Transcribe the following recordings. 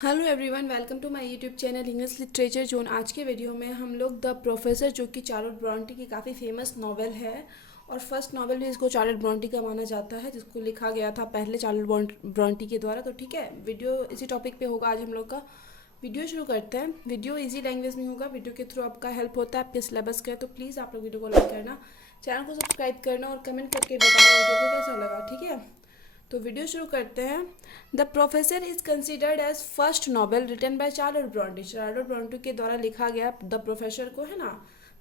Hello everyone, welcome to my YouTube channel English literature zone. आज के video में हम लोग द प्रोफेसर, जो कि चार्लोट ब्रॉन्टी की काफ़ी फेमस नावल है और फर्स्ट नावल भी इसको चार्लोट ब्रॉन्टी का माना जाता है, जिसको लिखा गया था पहले चार्लोट ब्रॉन्टी के द्वारा। तो ठीक है, वीडियो इसी टॉपिक पे होगा आज हम लोग का। वीडियो शुरू करते हैं। वीडियो इजी लैंग्वेज में होगा। वीडियो के थ्रू आपका हेल्प होता है आपके सिलेबस का, तो प्लीज़ आप लोग वीडियो को लाइक करना, चैनल को सब्सक्राइब करना और कमेंट करके बताना वीडियो को कैसा लगा। ठीक है, तो वीडियो शुरू करते हैं। The Professor is considered as first novel written by Charlotte Bronte. Charlotte Bronte के द्वारा लिखा गया द प्रोफेसर को, है ना,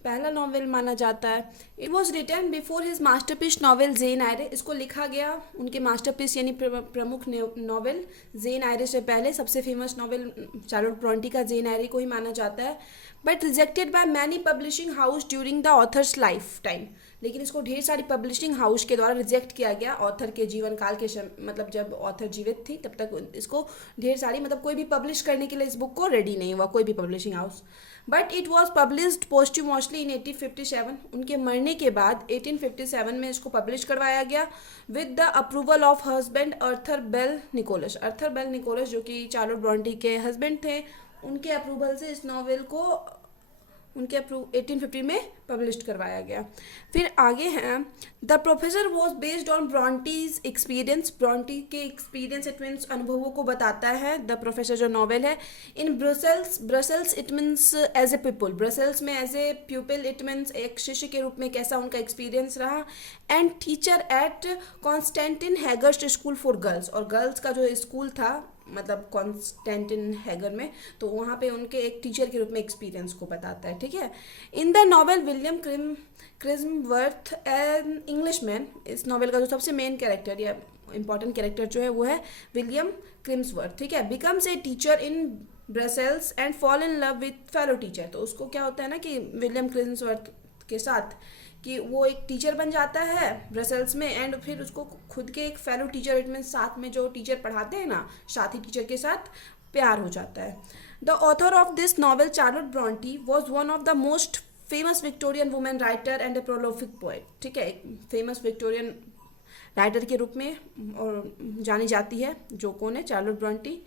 पहला नॉवेल माना जाता है। It was written before his masterpiece novel Jane Eyre. इसको लिखा गया उनके मास्टरपीस यानी प्रमुख नॉवेल जेन आयरे से पहले। सबसे फेमस नॉवेल चार्लोट ब्रॉन्टी का जेन आयरे को ही माना जाता है, but rejected by many publishing house during the author's life time. लेकिन इसको ढेर सारी पब्लिशिंग हाउस के द्वारा रिजेक्ट किया गया ऑथर के जीवन काल के मतलब जब ऑथर जीवित थी तब तक इसको ढेर सारी, मतलब कोई भी पब्लिश करने के लिए इस बुक को रेडी नहीं हुआ कोई भी publishing house. But it was published posthumously in 1857। उनके मरने के बाद 1857 में इसको पब्लिश करवाया गया with the approval of husband Arthur Bell Nicholls. Arthur Bell Nicholls, जो कि चार्लोट ब्रॉन्टी के हस्बैंड थे, उनके अप्रूवल से इस नॉवेल को उनके 1850 में पब्लिश करवाया गया। फिर आगे हैं, the professor was based on Bronte's experience. Bronte के एक्सपीरियंस इट मीन्स अनुभवों को बताता है। द प्रोफेसर जो नॉवेल है, in Brussels, Brussels it means as a people, Brussels में as a pupil it means एक शिष्य के रूप में कैसा उनका एक्सपीरियंस रहा। And teacher at Constantin Heger's school for girls, और गर्ल्स का जो स्कूल था मतलब कॉन्स्टेंटिन हैगर में, तो वहाँ पे उनके एक टीचर के रूप में एक्सपीरियंस को बताता है। ठीक है, in the novel William Crimsworth an Englishman. इस नॉवेल का जो सबसे मेन कैरेक्टर या इंपॉर्टेंट कैरेक्टर जो है वो है विलियम क्रिम्सवर्थ। ठीक है, becomes a teacher in Brussels and fall in love with fellow teacher. तो उसको क्या होता है ना कि विलियम क्रिम्सवर्थ के साथ कि वो एक टीचर बन जाता है ब्रसेल्स में, एंड फिर उसको खुद के एक फेलो टीचर इट मीन साथ में जो टीचर पढ़ाते हैं ना, साथी टीचर के साथ प्यार हो जाता है। The author of this novel Charlotte Bronte was one of the most famous Victorian women writer and a prolific poet. ठीक है, एक फेमस विक्टोरियन राइटर के रूप में और जानी जाती है, जो कौन है, चार्लोट ब्रॉन्टी।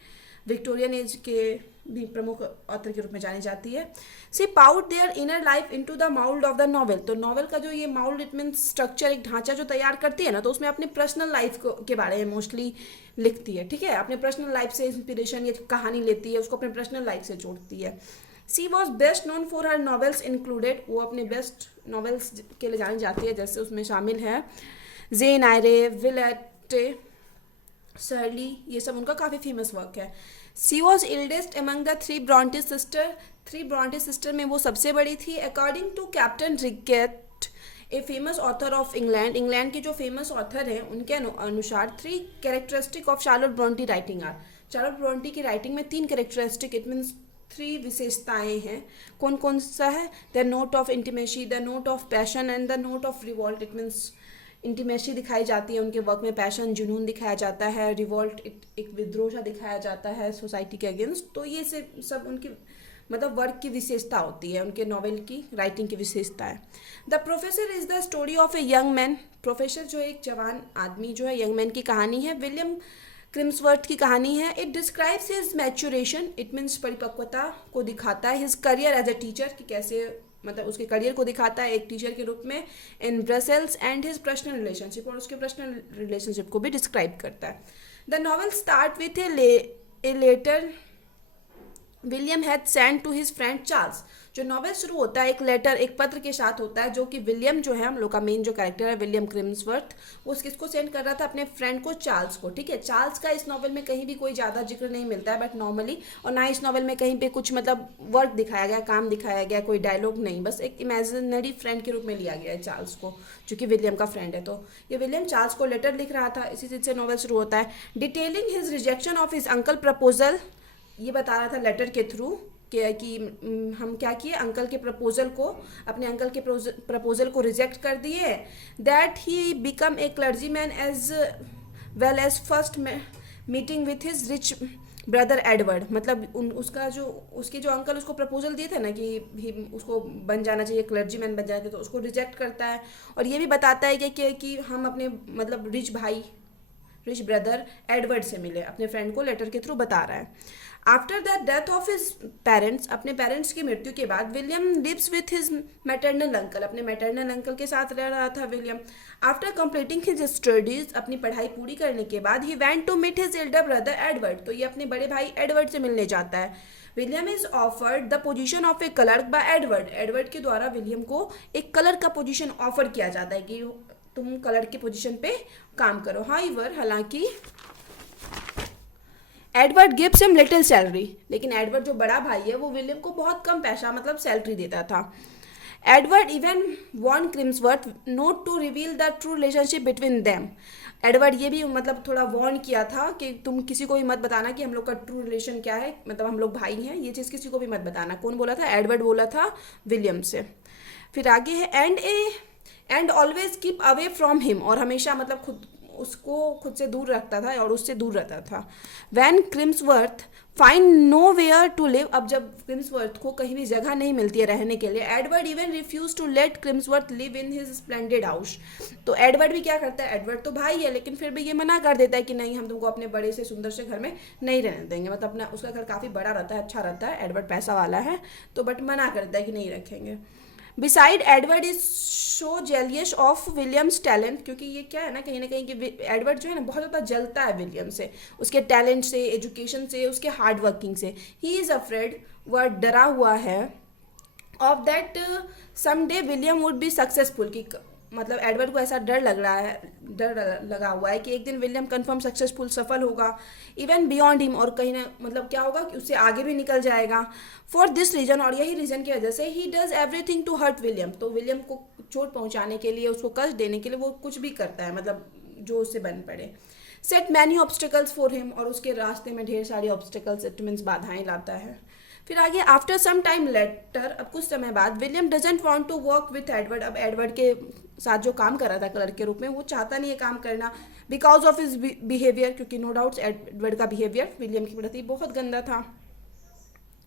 विक्टोरियन एज के भी प्रमुख ऑथर के रूप में जानी जाती है। She poured their inner life into the mould of the novel. तो नॉवेल का जो ये माउल्ड इट मीन स्ट्रक्चर, एक ढांचा जो तैयार करती है ना, तो उसमें अपने पर्सनल लाइफ के बारे में मोस्टली लिखती है। ठीक है, अपने पर्सनल लाइफ से इंस्पिरेशन या कहानी लेती है, उसको अपने पर्सनल लाइफ से जोड़ती है। She was best known for her novels included. वो अपने बेस्ट नॉवेल्स के लिए जानी जाती है, जैसे उसमें शामिल है जेन आयरे, विलेटे, सर्ली, ये सब उनका काफ़ी फेमस वर्क है। She was eldest among the three Bronte sister. Three Bronte sister में वो सबसे बड़ी थी। According to Captain Rickett, a famous author of England, England के जो फेमस ऑथर हैं उनके अनुसार three characteristic of Charlotte Bronte writing are. Charlotte Bronte की राइटिंग में तीन कैरेक्टरिस्टिक इट मीन्स थ्री विशेषताएं हैं। कौन कौन सा है? The note of intimacy, the note of passion and the note of revolt. It means intimacy दिखाई जाती है उनके वर्क में, पैशन जुनून दिखाया जाता है, रिवॉल्ट एक विद्रोह सा दिखाया जाता है सोसाइटी के अगेंस्ट। तो ये सब उनकी मतलब वर्क की विशेषता होती है, उनके नॉवेल की राइटिंग की विशेषता है। The Professor is the story of a young man. Professor जो एक जवान आदमी जो है, यंग मैन की कहानी है। विलियम क्रिम्सवर्थ की कहानी है। It describes his maturation, it means परिपक्वता को दिखाता है। His career as a teacher, कि कैसे मतलब उसके करियर को दिखाता है एक टीचर के रूप में in Brussels, and his personal relationship, और उसके पर्सनल रिलेशनशिप को भी डिस्क्राइब करता है। The novel start with a letter William had send to his friend Charles. जो नॉवेल शुरू होता है एक लेटर, एक पत्र के साथ होता है, जो कि विलियम जो है, हम लोग का मेन जो कैरेक्टर है विलियम क्रिम्सवर्थ, वो किसको सेंड कर रहा था? अपने फ्रेंड को, चार्ल्स को। ठीक है, चार्ल्स का इस नॉवेल में कहीं भी कोई ज़्यादा जिक्र नहीं मिलता है बट नॉर्मली, और ना इस नॉवेल में कहीं पे कुछ मतलब वर्क दिखाया गया, काम दिखाया गया, कोई डायलॉग नहीं, बस एक इमेजिनरी फ्रेंड के रूप में लिया गया है चार्ल्स को, जो कि विलियम का फ्रेंड है। तो ये विलियम चार्ल्स को लेटर लिख रहा था, इसी चीज़ से नॉवेल शुरू होता है। Detailing his rejection of his uncle proposal, ये बता रहा था लेटर के थ्रू कि हम क्या किए, अंकल के प्रपोजल को, अपने अंकल के प्रपोजल को रिजेक्ट कर दिए। That he become a clergyman as well as first meeting with his rich brother Edward. मतलब उसका जो उसके जो अंकल उसको प्रपोजल दिए थे ना कि उसको बन जाना चाहिए, क्लर्जी मैन बन जाना चाहिए, तो उसको रिजेक्ट करता है। और ये भी बताता है कि हम अपने मतलब रिच भाई रिच ब्रदर एडवर्ड से मिले, अपने फ्रेंड को लेटर के थ्रू बता रहा है। After the death of his parents, अपने पेरेंट्स की मृत्यु के बाद William lives with his maternal uncle, अपने मैटरनल अंकल के साथ रह रहा था William. After completing his studies, अपनी पढ़ाई पूरी करने के बाद he went to meet his elder brother Edward, तो ये अपने बड़े भाई एडवर्ड से मिलने जाता है। William is offered the position of A clerk bye Edward, Edward के द्वारा विलियम को एक क्लर्क का पोजीशन ऑफर किया जाता है कि तुम क्लर्क की पोजीशन पे काम करो। हाउएवर, हालांकि Edward gives him little salary, लेकिन एडवर्ड जो बड़ा भाई है वो विलियम को बहुत कम पैसा मतलब सैलरी देता था। Edward even warn Crimsworth not to reveal the true relationship between them, Edward ये भी मतलब थोड़ा वॉर्न किया था कि तुम किसी को भी मत बताना कि हम लोग का ट्रू रिलेशन क्या है, मतलब हम लोग भाई हैं, ये चीज़ किसी को भी मत बताना। कौन बोला था? एडवर्ड बोला था विलियम से। फिर आगे है and always keep away from him, और हमेशा मतलब खुद से दूर रखता था और उससे दूर रहता था। When Crimsworth find nowhere to live, अब जब क्रिम्सवर्थ को कहीं भी जगह नहीं मिलती है रहने के लिए, Edward even refuse to let Crimsworth live in his splendid house, तो एडवर्ड भी क्या करता है, एडवर्ड तो भाई है लेकिन फिर भी ये मना कर देता है कि नहीं, हम तुमको अपने बड़े से सुंदर से घर में नहीं रहने देंगे, मतलब अपना उसका घर काफ़ी बड़ा रहता है, अच्छा रहता है, एडवर्ड पैसा वाला है तो बट मना करता है कि नहीं रखेंगे। Beside Edward is so jealous of Williams talent, क्योंकि ये क्या है ना कहीं कि एडवर्ड जो है ना बहुत ज़्यादा जलता है विलियम से, उसके टैलेंट से, एजुकेशन से, उसके हार्ड वर्किंग से। ही इज़ अफ्रेड, वह डरा हुआ है, of that someday William would be successful, कि मतलब एडवर्ड को ऐसा डर लगा हुआ है कि एक दिन विलियम कंफर्म सक्सेसफुल सफल होगा, इवन बियॉन्ड हिम, और कहीं ना मतलब क्या होगा कि उससे आगे भी निकल जाएगा। फॉर दिस रीजन, और यही रीज़न की वजह से, he does everything to hurt William, तो विलियम को चोट पहुंचाने के लिए, उसको कष्ट देने के लिए वो कुछ भी करता है, मतलब जो उससे बन पड़े। Set many obstacles for him, और उसके रास्ते में ढेर सारी ऑब्स्टिकल्स, इट मीन्स बाधाएं लाता है। फिर आगे आफ्टर सम टाइम लेटर, अब कुछ समय बाद, William doesn't want to work with Edward, अब एडवर्ड के साथ जो काम कर रहा था क्लर्क के रूप में, वो चाहता नहीं है काम करना, बिकॉज ऑफ हिज बिहेवियर, क्योंकि नो डाउट्स एडवर्ड का बिहेवियर विलियम के प्रति बहुत गंदा था।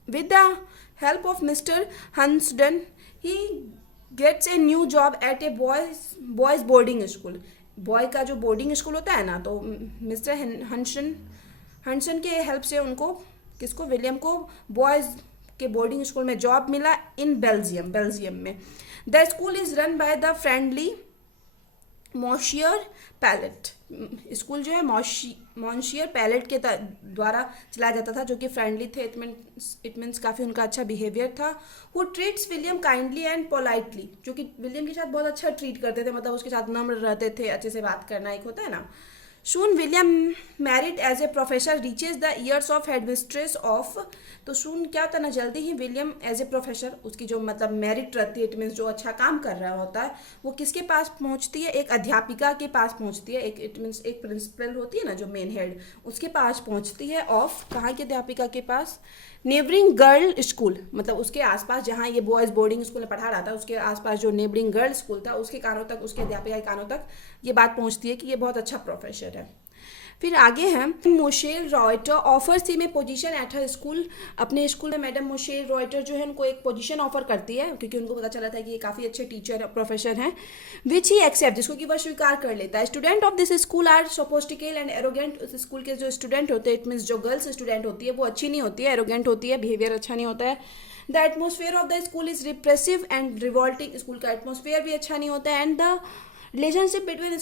With the help of mister Hunsden he gets a new job at a boys boarding school, boy का जो बोर्डिंग स्कूल होता है ना, तो मिस्टर हंसन के हेल्प से उनको किसको, विलियम को बॉयज़ के बोर्डिंग स्कूल में जॉब मिला इन बेल्जियम में। The school is run by the friendly Monsieur Pelet, school जो है मॉन्शियर पैलेट के द्वारा चलाया जाता था, जो कि फ्रेंडली थे, इट मीन्स काफ़ी उनका अच्छा बिहेवियर था। Who treats William kindly and politely, जो कि विलियम के साथ बहुत अच्छा ट्रीट करते थे, मतलब उसके साथ नम्र रहते थे, अच्छे से बात करना एक होता है ना। Soon William married as a professor reaches the years of headmistress of, तो soon क्या होता है ना, जल्दी ही विलियम एज ए प्रोफेसर, उसकी जो मतलब मेरिट रहती है, इट मीन्स जो अच्छा काम कर रहा होता है, वो किसके पास पहुंचती है, एक अध्यापिका के पास पहुंचती है, एक इट मीन्स एक प्रिंसिपल होती है ना जो मेन हेड, उसके पास पहुंचती है। ऑफ कहाँ की अध्यापिका के पास, नेबरिंग गर्ल स्कूल, मतलब उसके आसपास जहाँ ये बॉयज़ बोर्डिंग स्कूल में पढ़ा रहा था, उसके आसपास जो नेबरिंग गर्ल स्कूल था, उसके कानों तक, उसके अध्यापिका के कानों तक ये बात पहुँचती है कि ये बहुत अच्छा प्रोफेसर है। फिर आगे है Michelle Reuter offers him a position at her school, अपने स्कूल में मैडम मोशेल रॉयटर जो है उनको एक पोजीशन ऑफर करती है, क्योंकि उनको पता चला था कि ये काफ़ी अच्छे टीचर प्रोफेसर हैं, विच ही एक्सेप्ट, जिसको कि वह स्वीकार कर लेता है। Student of this school are sophisticated and arrogant, उस स्कूल के जो स्टूडेंट होते हैं, इट मीन्स जो गर्ल्स स्टूडेंट होती है वो अच्छी नहीं होती है, एरोगेंट होती है, बिहेवियर अच्छा नहीं होता है। The atmosphere of the school is repressive and revolting, school का एटमोसफेयर भी अच्छा नहीं होता है। And the relationship between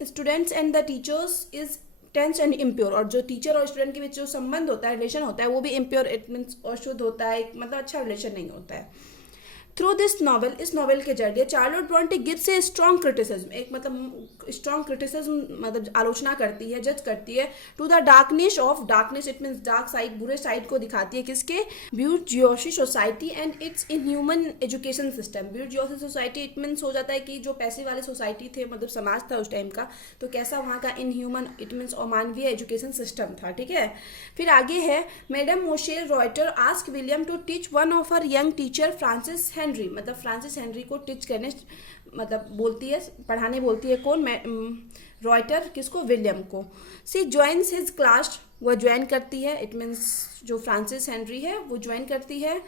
students and the teachers is tense and impure, और जो टीचर और स्टूडेंट के बीच जो संबंध होता है, रिलेशन होता है, वो भी इम्प्योर, इट मीन्स अशुद्ध होता है, मतलब अच्छा रिलेशन नहीं होता है। थ्रू दिस नॉवल, इस नॉवल के जरिए Charlotte Brontë gives a strong criticism, एक मतलब स्ट्रॉन्ग क्रिटिसिज्म मतलब आलोचना करती है, जज करती है, to the darkness of, darkness it means dark side, बुरे साइड को दिखाती है, किसके, bourgeoisie society and its inhuman education system. Bourgeoisie society it means हो जाता है कि जो पैसे वाले सोसाइटी थे, मतलब समाज था उस टाइम का, तो कैसा वहाँ का इनह्यूमन इट मीन्स अमानवीय एजुकेशन सिस्टम था, ठीक है। फिर आगे है madam Michelle Reuter ask William to teach one of her young teacher Frances Henri, मतलब फ्रांसिस हेनरी को टीच करने मतलब बोलती है, पढ़ाने बोलती है, कौन, रॉयटर, किसको, विलियम को। सी ज्वाइंस हिज क्लास, वह ज्वाइन करती है, इट मीन्स जो फ्रांसिस हेनरी है वो ज्वाइन करती है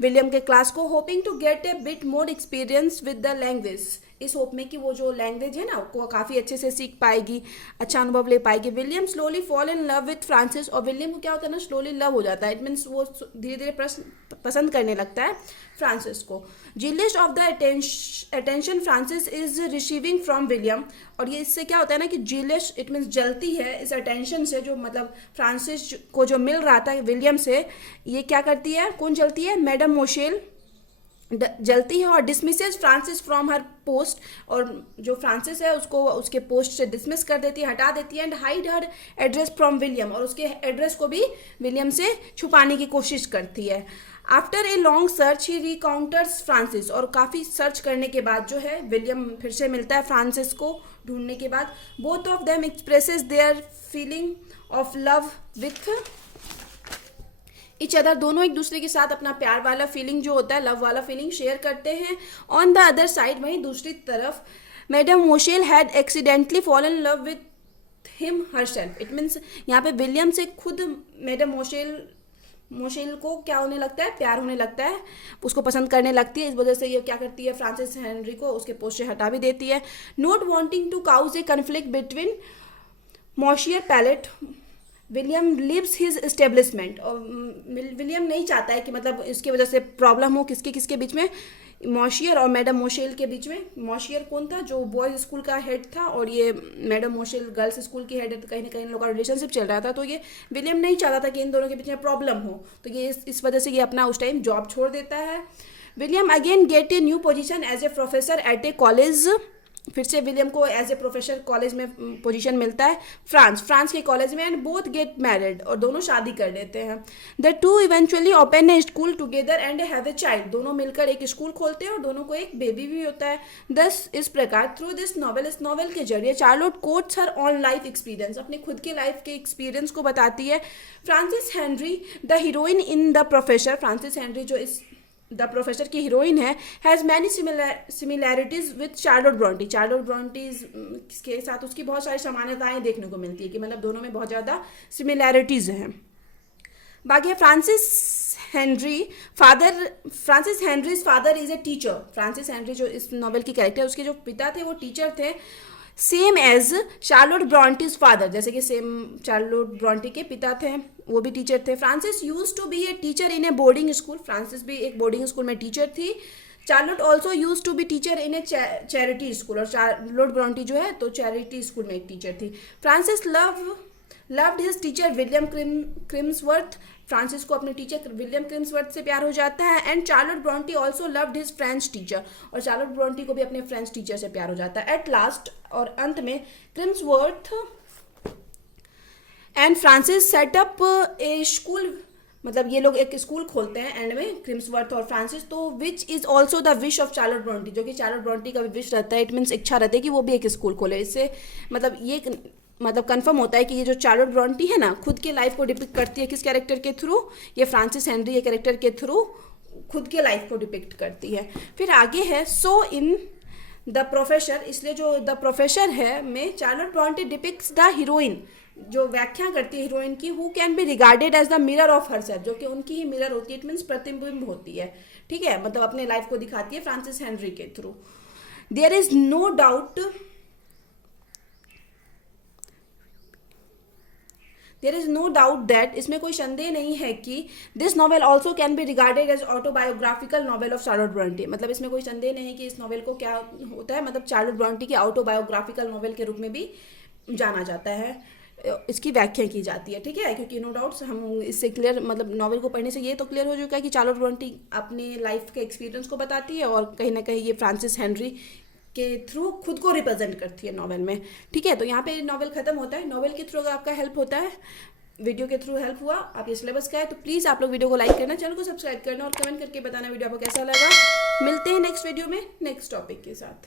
विलियम के क्लास को, hoping to get a bit more experience with the language, इस होप में कि वो जो लैंग्वेज है ना वो काफ़ी अच्छे से सीख पाएगी, अच्छा अनुभव ले पाएगी। William slowly fall in love with Francis, और विलियम को क्या होता है ना, स्लोली लव हो जाता है, इट मीन्स वो धीरे धीरे पसंद करने लगता है फ्रांसिस को। Jealous of the attention Frances is receiving from William, और ये इससे क्या होता है ना कि जीलिश इट मीन्स जलती है इस अटेंशन से, जो मतलब फ्रांसिस को जो मिल रहा था विलियम से, ये क्या करती है, कौन जलती है, मैडम मोशेल जलती है और डिसमिसेज फ्रांसिस फ्रॉम हर पोस्ट, और जो फ्रांसिस है उसको उसके पोस्ट से डिसमिस कर देती है, हटा देती है, and hide her address from William, और उसके एड्रेस को भी विलियम से छुपाने की कोशिश करती है। After a long search he reencounters Frances, और काफ़ी सर्च करने के बाद जो है विलियम फिर से मिलता है फ्रांसिस को ढूंढने के बाद। Both of them expresses their feeling of love with each other, दोनों एक दूसरे के साथ अपना प्यार वाला फीलिंग जो होता है, लव वाला फीलिंग शेयर करते हैं। ऑन द अदर साइड, वहीं दूसरी तरफ madam Michelle had accidentally fallen in love with him herself, it means यहाँ पे विलियम से खुद मैडम मोशेल को क्या होने लगता है, प्यार होने लगता है, उसको पसंद करने लगती है। इस वजह से ये क्या करती है, फ्रांसिस हेनरी को उसके पोस्ट से हटा भी देती है। Not wanting to cause a conflict between Monsieur Pelet, William leaves his establishment, और विलियम नहीं चाहता है कि मतलब इसकी वजह से प्रॉब्लम हो किसके किसके बीच में, मॉशियर और मैडम मोशेल के बीच में। मॉशियर कौन था, जो बॉयज़ स्कूल का हेड था, और ये मैडम मोशेल गर्ल्स स्कूल की हेड है, तो कहीं ना कहीं इन लोगों का रिलेशनशिप चल रहा था, तो ये विलियम नहीं चाहता था कि इन दोनों के बीच में प्रॉब्लम हो, तो ये इस वजह से ये अपना उस टाइम जॉब छोड़ देता है। William again get a new position as a professor at a college, फिर से विलियम को एज ए प्रोफेसर कॉलेज में पोजीशन मिलता है फ्रांस के कॉलेज में, एंड बोथ गेट मैरिड, और दोनों शादी कर लेते हैं। The two eventually open A school together and have a child, दोनों मिलकर एक स्कूल खोलते हैं और दोनों को एक बेबी भी होता है। दस इस प्रकार थ्रू दिस नॉवेल, इस नॉवेल के जरिए Charlotte quotes her on life experience, अपने खुद के लाइफ के एक्सपीरियंस को बताती है। Frances Henry the heroine in the professor, Francis Henry जो इस द प्रोफेसर की हीरोइन है, has many similarities with Charlotte Bronte, Charlotte Bronte के साथ उसकी बहुत सारी समानताएं देखने को मिलती है कि मतलब दोनों में बहुत ज़्यादा सिमिलैरिटीज़ हैं। बाकी है Francis Henrys father is a teacher, Frances Henry जो इस नॉवेल की कैरेक्टर है उसके जो पिता थे वो टीचर थे, सेम एज चार्लोट ब्रॉन्टीज फादर, जैसे कि सेम चार्लोट ब्रॉन्टी के पिता थे वो भी टीचर थे। Frances used to be a teacher in a boarding school, Frances भी एक बोर्डिंग स्कूल में टीचर थी। Charlotte also used to be teacher in a charity school, और चार्लोट ब्रॉन्टी जो है तो चैरिटी स्कूल में एक टीचर थी। Frances loved his teacher William Crimsworth, Frances को अपने टीचर विलियम क्रिम्सवर्थ से प्यार हो जाता है। And Charlotte Brontë also loved his French teacher, और चार्लोट ब्रॉन्टी को भी अपने फ्रेंच टीचर से प्यार हो जाता है। एट लास्ट, और अंत में, Crimsworth and Frances set up a school, मतलब ये लोग एक स्कूल खोलते हैं एंड में, क्रिम्सवर्थ और फ्रांसिस, तो which is also the wish of Charlotte Bronte, जो कि चार्लोट ब्रॉन्टी का भी विश रहता है, इट मीन्स इच्छा रहती है कि वो भी एक स्कूल खोले। इससे मतलब ये मतलब कंफर्म होता है कि ये जो चार्लोट ब्रॉन्टी है ना, खुद के लाइफ को डिपिक्ट करती है किस कैरेक्टर के थ्रू, ये फ्रांसिस हेनरी के कैरेक्टर के थ्रू खुद के लाइफ को डिपिक्ट करती है। फिर आगे है सो इन द प्रोफेसर, इसलिए जो द प्रोफेसर है में Charlotte Bronte depicts the heroine, जो व्याख्या करती है हीरोइन की, who can be regarded as the mirror of herself, जो कि उनकी ही मिरर होती है, इट मीन्स प्रतिबिंब होती है, ठीक है, मतलब अपने लाइफ को दिखाती है फ्रांसिस हेनरी के through. There is no doubt that, इसमें कोई संदेह नहीं है कि this novel also can be regarded as autobiographical novel of Charlotte Bronte, मतलब इसमें कोई संदेह नहीं है कि इस नॉवेल को क्या होता है, मतलब चार्लोट ब्रॉन्टी की ऑटोबायोग्राफिकल नॉवेल के रूप में भी जाना जाता है, इसकी व्याख्या की जाती है, ठीक है, क्योंकि नो डाउट्स हम इससे क्लियर, मतलब नॉवेल को पढ़ने से ये तो क्लियर हो चुका है कि चार्लोट ब्रॉन्टी अपने लाइफ के एक्सपीरियंस को बताती है, और कहीं ना कहीं ये फ्रांसिस हेनरी के थ्रू खुद को रिप्रेजेंट करती है नॉवेल में, ठीक है। तो यहाँ पे नॉवेल खत्म होता है। नॉवेल के थ्रू अगर आपका हेल्प होता है, वीडियो के थ्रू हेल्प हुआ, आप ये सिलेबस का है, तो प्लीज़ आप लोग वीडियो को लाइक करना, चैनल को सब्सक्राइब करना और कमेंट करके बताना वीडियो आपको कैसा लगा। मिलते हैं नेक्स्ट वीडियो में नेक्स्ट टॉपिक के साथ।